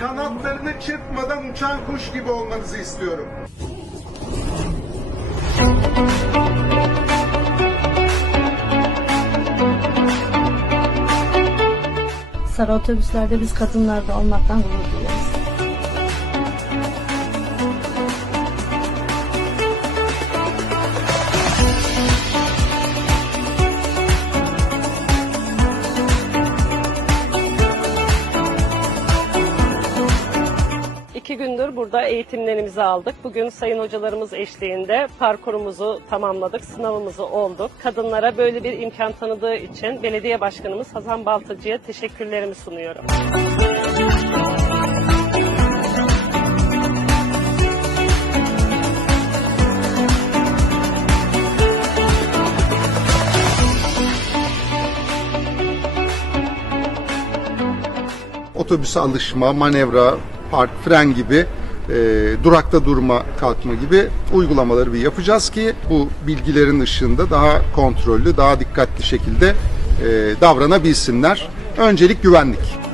kanatlarını çırpmadan uçan kuş gibi olmanızı istiyorum. Sarı otobüslerde biz kadınlar da olmaktan gurur duyuyoruz. İki gündür burada eğitimlerimizi aldık. Bugün sayın hocalarımız eşliğinde parkurumuzu tamamladık, sınavımızı olduk. Kadınlara böyle bir imkan tanıdığı için belediye başkanımız Hasan Baltacı'ya teşekkürlerimi sunuyorum. Otobüse alışma, manevra, park, fren gibi e, durakta durma, kalkma gibi uygulamaları bir yapacağız ki bu bilgilerin ışığında daha kontrollü, daha dikkatli şekilde e, davranabilsinler. Öncelik güvenlik.